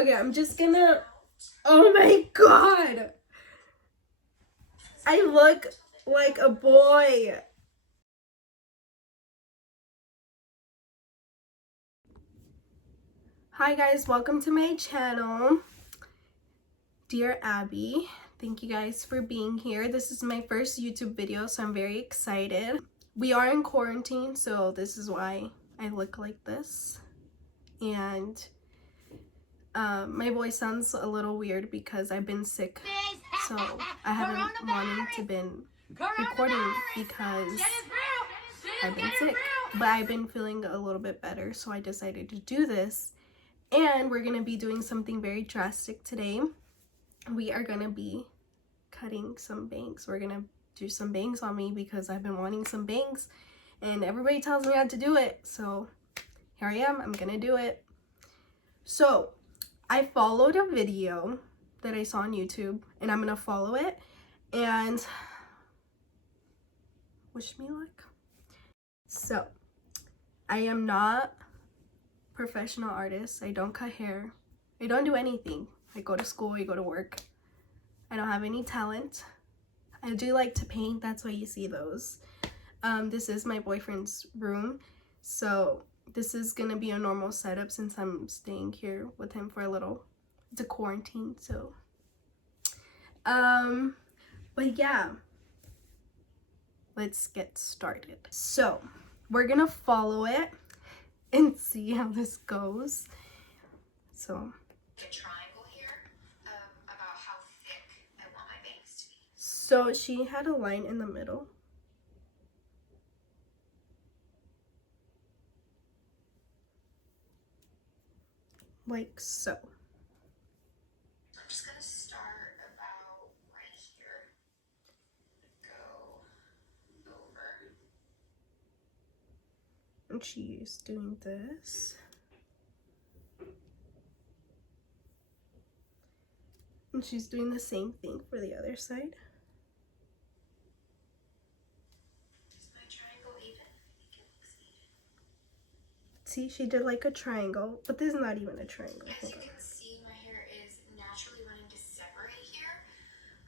Okay, I'm just gonna... Oh my god! I look like a boy. Hi guys, welcome to my channel. Dear Abby, thank you guys for being here. This is my first YouTube video, so I'm very excited. We are in quarantine, so this is why I look like this. And my voice sounds a little weird because I've been sick, so I haven't wanted to been recording because I've been sick, but I've been feeling a little bit better, so I decided to do this. And we're gonna be doing something very drastic today. We are gonna be cutting some bangs. We're gonna do some bangs on me because I've been wanting some bangs and everybody tells me how to do it, so here I am. I'm gonna do it. So I followed a video that I saw on YouTube and I'm gonna follow it and wish me luck. So I am not a professional artist. I don't cut hair. I don't do anything. I go to school, I go to work. I don't have any talent. I do like to paint, that's why you see those. This is my boyfriend's room, so this is gonna be a normal setup since I'm staying here with him for a little. It's a quarantine, so but yeah, let's get started. So we're gonna follow it and see how this goes. So a triangle here about how thick I want my bangs to be. So she had a line in the middle. Like so. I'm just gonna start about right here. Go over. And she's doing this. And she's doing the same thing for the other side. Is my triangle even? I think it looks even. See, she did like a triangle, but this is not even a triangle. As you can see, my hair is naturally wanting to separate here.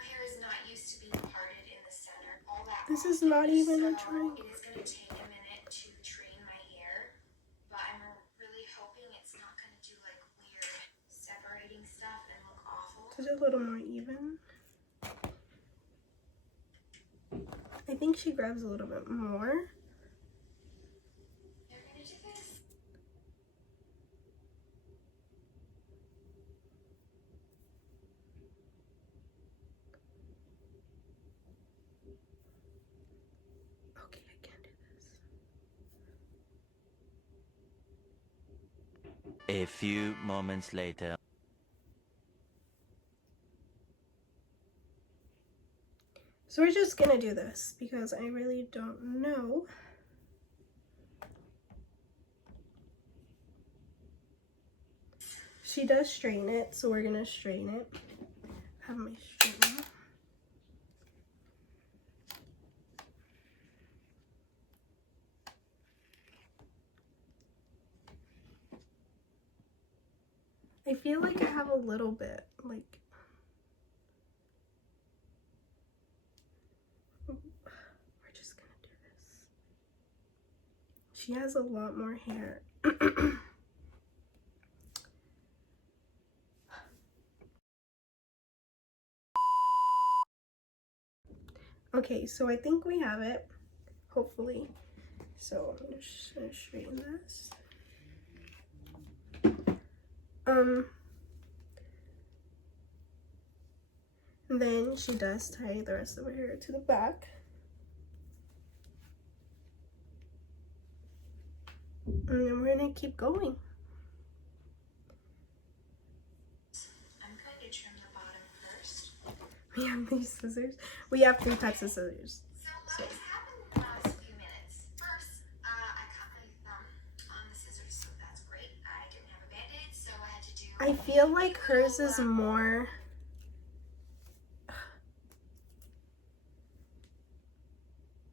My hair is not used to being parted in the center. All that. This is not even a triangle. It is going to take a minute to train my hair, but I'm really hoping it's not going to do like weird separating stuff and look awful. It's a little more even. I think she grabs a little bit more. You're going to do this. Okay, I can't do this. A few moments later. So we're just gonna do this because I really don't know. She does straighten it, so we're gonna straighten it. Have my straightener. I feel like I have a little bit, like, we're just gonna do this. She has a lot more hair. Okay, so I think we have it, hopefully. So I'm just gonna straighten this. And then she does tie the rest of her hair to the back. And then we're gonna keep going. I'm going to trim the bottom first. We have these scissors. We have 3 types of scissors. So it's happened in the last few minutes. First, I cut my thumb on the scissors, so that's great. I didn't have a band-aid, so I had to do... I feel like hers is more...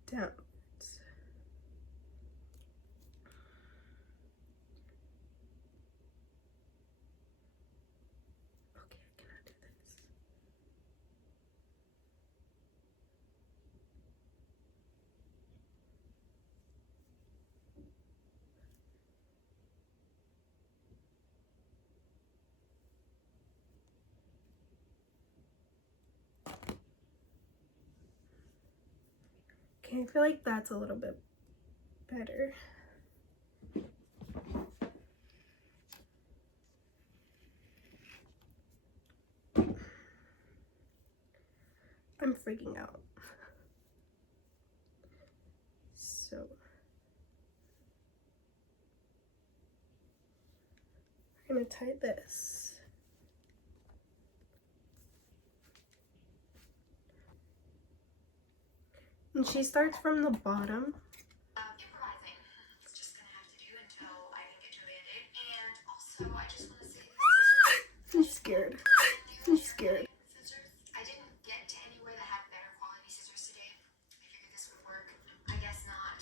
downwards. Okay, I feel like that's a little bit better. I'm freaking out. So I'm gonna tie this. And she starts from the bottom. Improvising. It's just gonna have to do until I can get to a Band-Aid. And also, I just want to say the scissors. I'm scared. I'm scared. Scissors. I didn't get to anywhere that had better quality scissors today. I figured this would work. I guess not.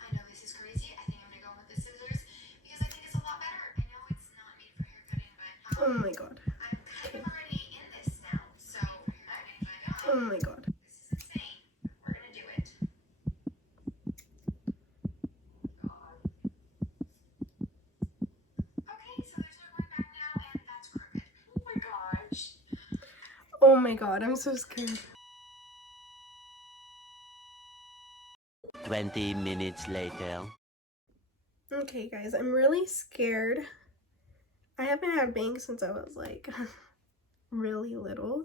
I know this is crazy. I think I'm gonna go with the scissors because I think it's a lot better. I know it's not made for hair cutting, but Oh my god. I'm kind of already in this now. So Oh my god. this is insane. We're gonna do it. Okay, so there's no going back now, and that's crooked. Oh my gosh. Oh my god, I'm so scared. 20 minutes later. Okay guys, I'm really scared. I haven't had bangs since I was like really little,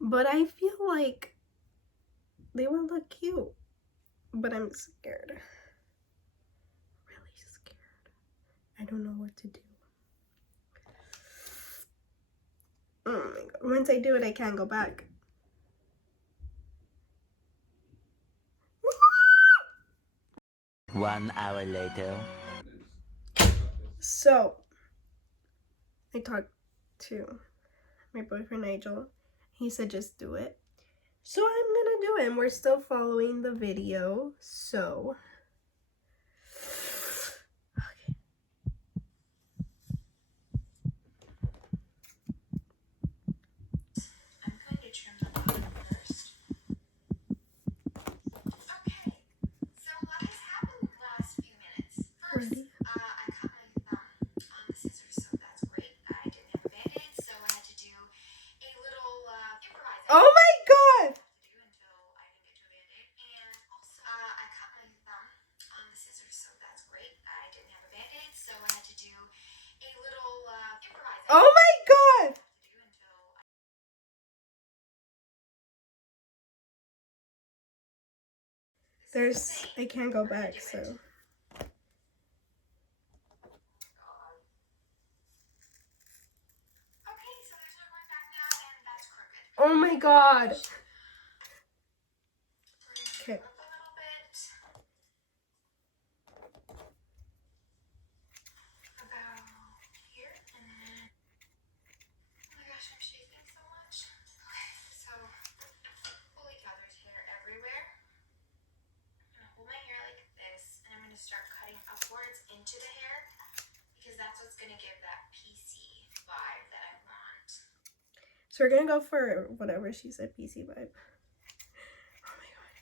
but I feel like they will look cute, but I'm scared. Really scared. I don't know what to do. Oh my god, once I do it I can't go back. One hour later. So I talked to my boyfriend Nigel. He said just do it. So I'm gonna do it, and we're still following the video. So okay. I'm going to trim the bottom first. Okay, so what has happened in the last few minutes? First, Ready? I cut my thumb on the scissors, so that's great. I didn't have a Band-Aid, so I had to do a little improvising. Oh my god! Do until I can get to a Band-Aid. And also, I cut my thumb on the scissors, so that's great. I didn't have a Band-Aid, so I had to do a little improvising. Oh my god! Do until I can't go back, so. Okay, so there's no going back now, and that's crooked. Oh my god! Okay. Up a little bit. About here, and then. Oh my gosh, I'm shaking so much. Okay, so. Holy cow, there's hair everywhere. I'm gonna hold my hair like this, and I'm gonna start cutting upwards into the hair because that's what's gonna give that PC vibe that I want. So we're gonna go for whatever she said, PC vibe. Oh my god.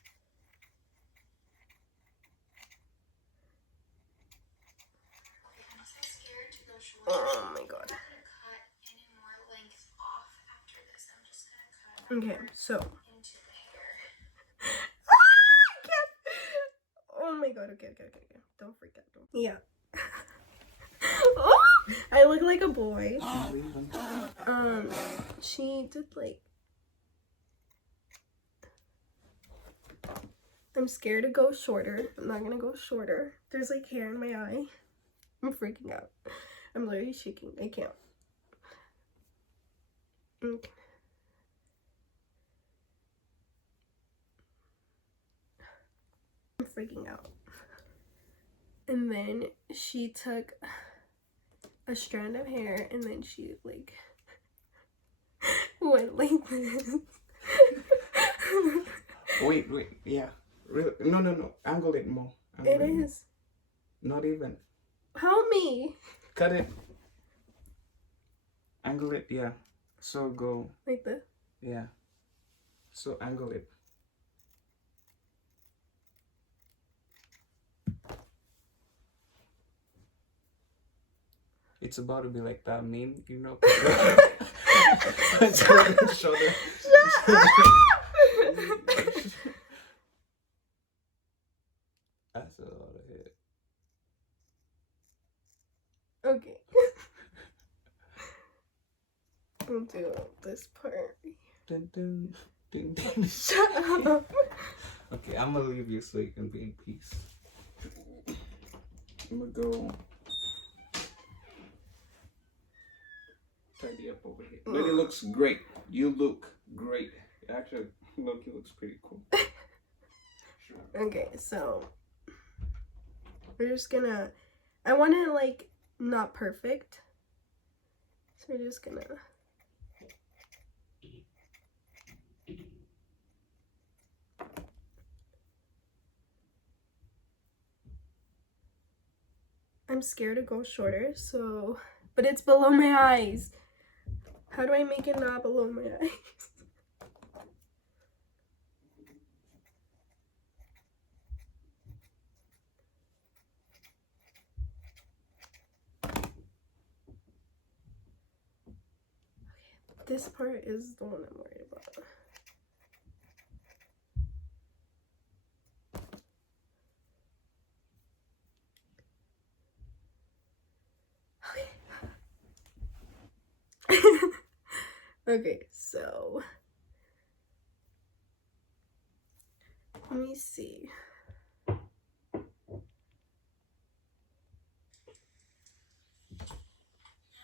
Okay, I'm so scared to go short. Oh my god. I'm not gonna cut any more length off after this. I'm just gonna cut Okay, so. into the hair. I can't. Oh my god, okay. Don't freak out. Yeah. Oh, I look like a boy. She did like. I'm scared to go shorter. I'm not gonna go shorter. There's like hair in my eye. I'm freaking out. I'm literally shaking. I can't. Okay. I'm freaking out. And then she took a strand of hair and then she like went like this. Wait, yeah. No. Angle it more. Angle It more. is. Not even. Help me. Cut it. Angle it, yeah. So go, Like this. yeah. So angle it. It's about to be like that meme, you know? Shoulder. Shut up! Okay. I'll do this part. Dun, dun, dun, dun. Shut up. Okay, I'm gonna leave you so you can be in peace. I'm gonna go tidy up over here. But it looks great. You look great. Actually, Loki looks pretty cool. Sure. Okay, so we're just gonna, I want it like not perfect. So we're just gonna. I'm scared to go shorter, so, but it's below my eyes. How do I make it not below my eyes? This part is the one I'm worried about. Okay. Okay, so let me see. Now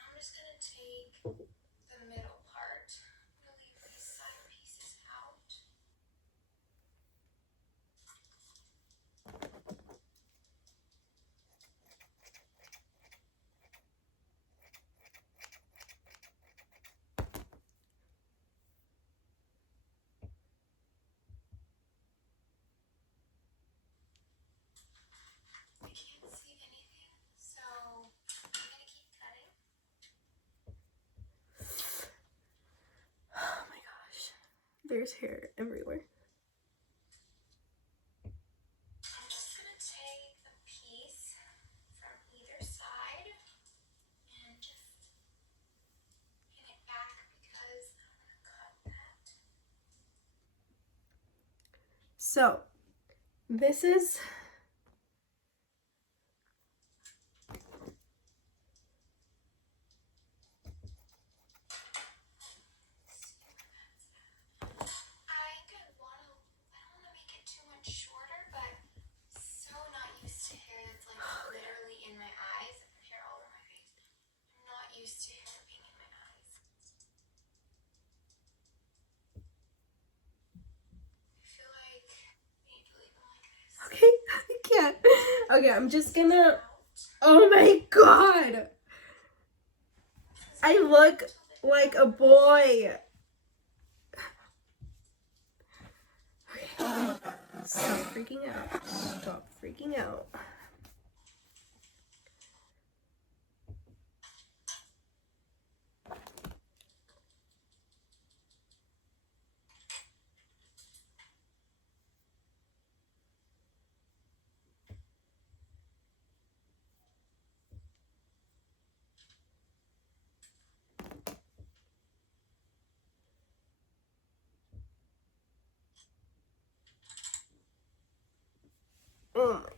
I'm just gonna take the middle part. I'm gonna leave these side pieces out. I can't see anything, so I'm gonna keep cutting. Oh my gosh, there's hair everywhere. I'm just gonna take a piece from either side and just pin it back because I want to cut that. So this is I don't wanna make it too much shorter, but so not used to hair that's like literally in my eyes. Hair all over my face. I'm not used to hair being in my eyes. I feel like I need to leave them like this. okay. I can't. Okay, I'm just gonna. Oh my god! I look like a boy. Okay. Stop freaking out. Stop freaking out. Oh my god.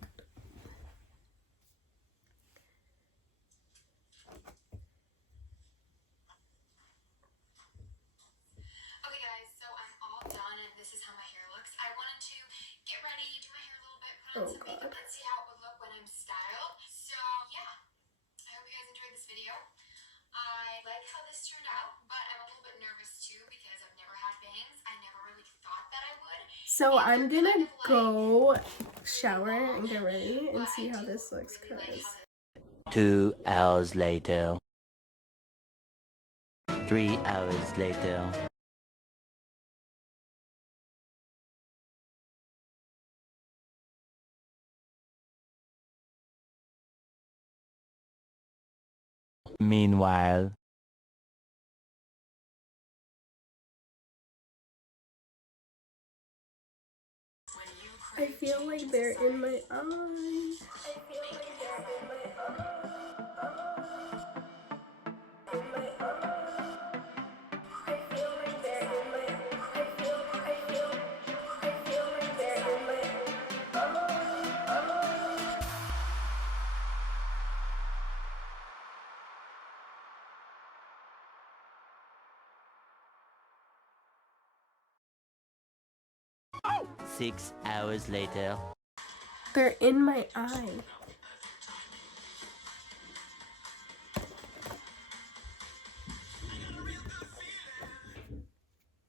Okay guys, so I'm all done and this is how my hair looks. I wanted to get ready, do my hair a little bit, put on Oh some god. makeup and see how it would look when I'm styled. So yeah, I hope you guys enjoyed this video. I like how this turned out, but I'm a little bit nervous too because I've never had bangs. I never really thought that I would. So I'm gonna go shower and get ready and see how this looks, cause 2 hours later. 3 hours later. Meanwhile. I feel like they're in my eyes. I feel like they're in my 6 hours later. They're in my eye.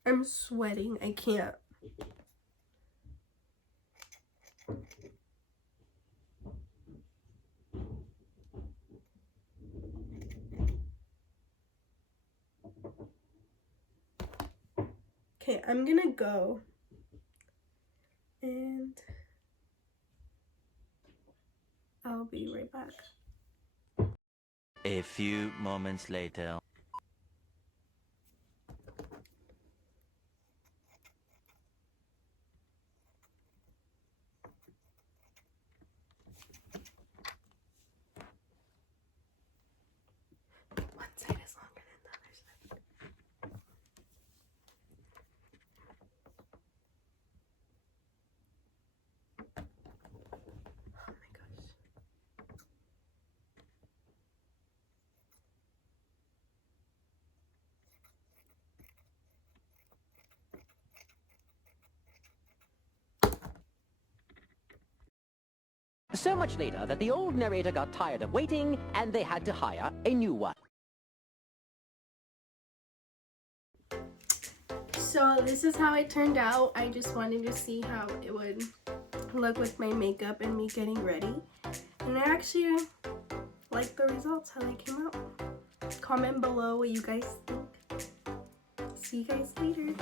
I'm sweating. I can't. Okay, I'm gonna go and I'll be right back. A few moments later. One side is longer than the other side. Oh my gosh. So much later that the old narrator got tired of waiting and they had to hire a new one. So this is how it turned out. I just wanted to see how it would look with my makeup and me getting ready. And I actually like the results, how they came out. Comment below what you guys think. See you guys later.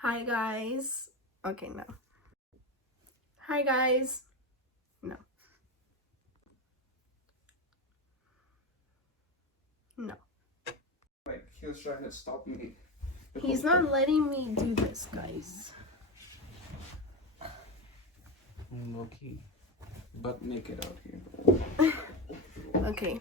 Hi guys. Okay, no. Hi guys. No. No. Like, he was trying to stop me. He's not letting me do this, guys. Low key. Butt naked out here. Okay.